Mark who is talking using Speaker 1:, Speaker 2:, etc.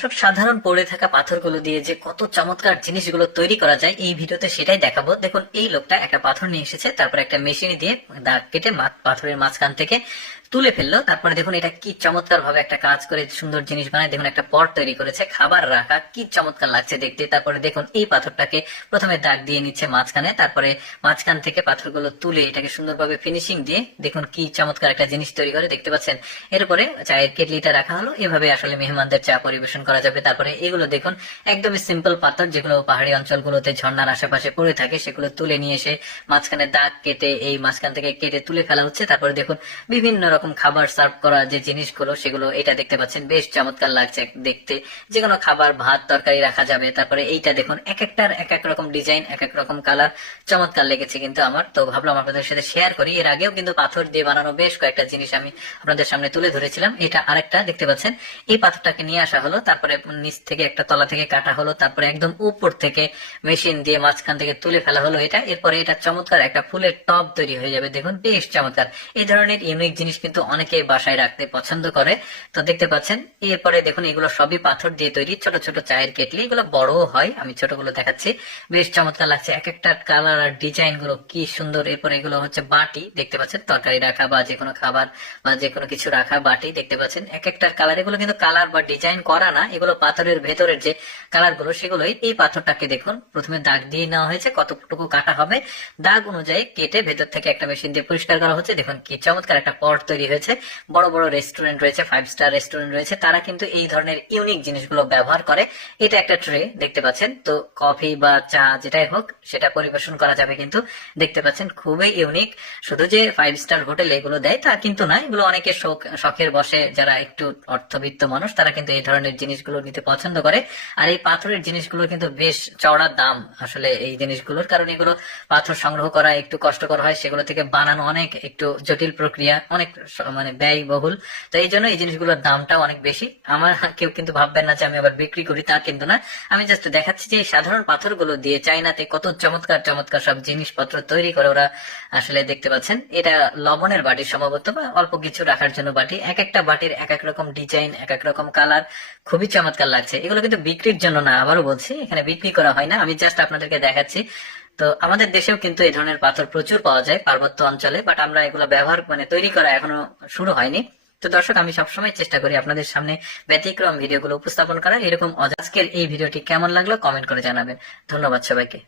Speaker 1: সব সাধারণ পড়ে থাকা পাথরগুলো দিয়ে যে কত চমৎকার জিনিসগুলো তৈরি করা যায়, এই ভিডিওতে সেটাই দেখাবো। দেখুন, এই লোকটা একটা পাথর নিয়ে এসেছে, তারপর একটা মেশিন দিয়ে দাগ কেটে পাথরের মাঝখান থেকে তুলে ফেলল। তারপরে দেখুন এটা কি চমৎকার ভাবে একটা কাজ করে, সুন্দর জিনিস বানায়। দেখুন একটা পট তৈরি করেছে, খাবার রাখা, কি চমৎকার লাগছে দেখতে। তারপরে দেখুন এই পাথরটাকে প্রথমে দাগ দিয়ে নিচ্ছে মাঝখানে, তারপরে মাঝখান থেকে পাথরগুলো তুলে এটাকে সুন্দরভাবে ফিনিশিং দিয়ে দেখুন কি চমৎকার একটা জিনিস তৈরি করে। দেখতে পাচ্ছেন? এরপরে চায়ের কেটলিটা রাখা হলো। এভাবে আসলে মেহমানদের চা পরিবেশন করা যাবে। তারপরে এগুলো দেখুন একদমই সিম্পল পাথর যেগুলো পাহাড়ি অঞ্চলগুলোতে ঝর্ণার আশেপাশে পড়ে থাকে, সেগুলো তুলে নিয়ে এসে মাঝখানে দাগ কেটে, এই মাঝখান থেকে কেটে তুলে ফেলা হচ্ছে। তারপরে দেখুন বিভিন্ন রকম খাবার সার্ভ করা যে জিনিসগুলো, সেগুলো এটা দেখতে পাচ্ছেন। বেশ চমৎকার লাগছে দেখতে। যে কোনো খাবার, ভাত, তরকারি রাখা যাবে। তারপরে এইটা দেখুন এক একটার এক এক রকম ডিজাইন এক এক রকম কালার। চমৎকার লেগেছে কিন্তু আমার। তো ভাবলাম আপনাদের সাথে শেয়ার করি। এর আগেও কিন্তু পাথর দিয়ে বানানো বেশ কয়েকটা জিনিস আমি আপনাদের সামনে তুলে ধরেছিলাম। এটা আরেকটা দেখতে পাচ্ছেন। এই পাথরটাকে নিয়ে আসা হলো। তারপরে নিচ থেকে একটা তলা থেকে কাটা হলো। তারপরে একদম উপর থেকে মেশিন দিয়ে মাঝখান থেকে তুলে ফেলা হলো এটা। এরপরে এটা চমৎকার একটা ফুলের টব তৈরি হয়ে যাবে। দেখুন, বেশ চমৎকার। এই ধরনের ইউনিক জিনিস কিন্তু অনেকে বাসায় রাখতে পছন্দ করে। তো দেখতে পাচ্ছেন, এরপরে দেখুন, এগুলো সবই পাথর দিয়ে তৈরি। ছোট ছোট চায়ের কেটলি, এগুলো বড়ও হয়, আমি ছোটগুলো দেখাচ্ছি। বেশ চমৎকার লাগছে এক একটা কালার আর ডিজাইনগুলো কি সুন্দর। এরপরে এগুলো হচ্ছে বাটি, দেখতে পাচ্ছেন, তরকারি রাখা বা যে কোনো খাবার বা যে কোনো কিছু রাখা বাটি, দেখতে পাচ্ছেন। এক একটার কালার, এগুলো কিন্তু কালার বা ডিজাইন করা না, এগুলো পাথরের ভেতরের যে কালারগুলো, সেগুলোই এই পাথরটাকে দেখুন, প্রথমে দাগ দিয়ে নেওয়া হয়েছে, কতটুকু কাটা হবে। দাগ অনুযায়ী কেটে ভেতর থেকে একটা মেশিন দিয়ে পরিষ্কার করা হচ্ছে। দেখুন, কি চমৎকার একটা পট হয়েছে। বড় বড় রেস্টুরেন্ট রয়েছে ফাইভ স্টার রেস্টুরেন্ট রয়েছে। তারা কিন্তু এই ধরনের ইউনিক জিনিসগুলো ব্যবহার করে। এটা একটা ট্রে দেখতে পাচ্ছেন? তো কফি বা চা যেটাই হোক, সেটা পরিবেশন করা যাবে কিন্তু। দেখতে পাচ্ছেন? খুবই ইউনিক শুধু যে ফাইভ স্টার হোটেল এগুলো দেয়, তা কিন্তু না। এগুলো অনেকে শখ শখের বসে যারা একটু অর্থবিত্ত মানুষ, তারা কিন্তু এই ধরনের জিনিসগুলো নিতে পছন্দ করে। আর এই পাথরের জিনিসগুলো কিন্তু বেশ চওড়া দাম আসলে এই জিনিসগুলোর। কারণ এগুলো পাথর সংগ্রহ করা একটু কষ্টকর হয়, সেগুলো থেকে বানানো অনেক একটু জটিল প্রক্রিয়া, অনেক মানে ব্যয়বহুল। তো এই জন্য এই জিনিসগুলোর দামটাও অনেক বেশি। আমার কেউ কিন্তু ভাববেন না যে আমি আবার বিক্রি করি, তা কিন্তু না। আমি জাস্ট দেখাচ্ছি যে সাধারণ পাথরগুলো দিয়ে চাইনাতে কত চমৎকার চমৎকার সব জিনিসপত্র তৈরি করে ওরা আসলে দেখতে পাচ্ছেন। এটা লবণের বাটি সম্ভবত বা অল্প কিছু রাখার জন্য বাটি। এক একটা বাটির এক এক রকম ডিজাইন, এক এক রকম কালার। খুবই চমৎকার লাগছে। এগুলো কিন্তু বিক্রির জন্য না, আবারও বলছি, এখানে বিক্রি করা হয় না। আমি জাস্ট আপনাদেরকে দেখাচ্ছি। তো আমাদের দেশেও কিন্তু এই ধরনের পাথর প্রচুর পাওয়া যায় পার্বত্য অঞ্চলে বাট আমরা এগুলো ব্যবহার মানে তৈরি করা এখনও শুরু হয়নি। তো দর্শক, আমি সবসময় চেষ্টা করি আপনাদের সামনে ব্যতিক্রম ভিডিওগুলো উপস্থাপন করার। এরকম অজাজকের এই ভিডিওটি কেমন লাগল কমেন্ট করে জানাবেন। ধন্যবাদ সবাইকে।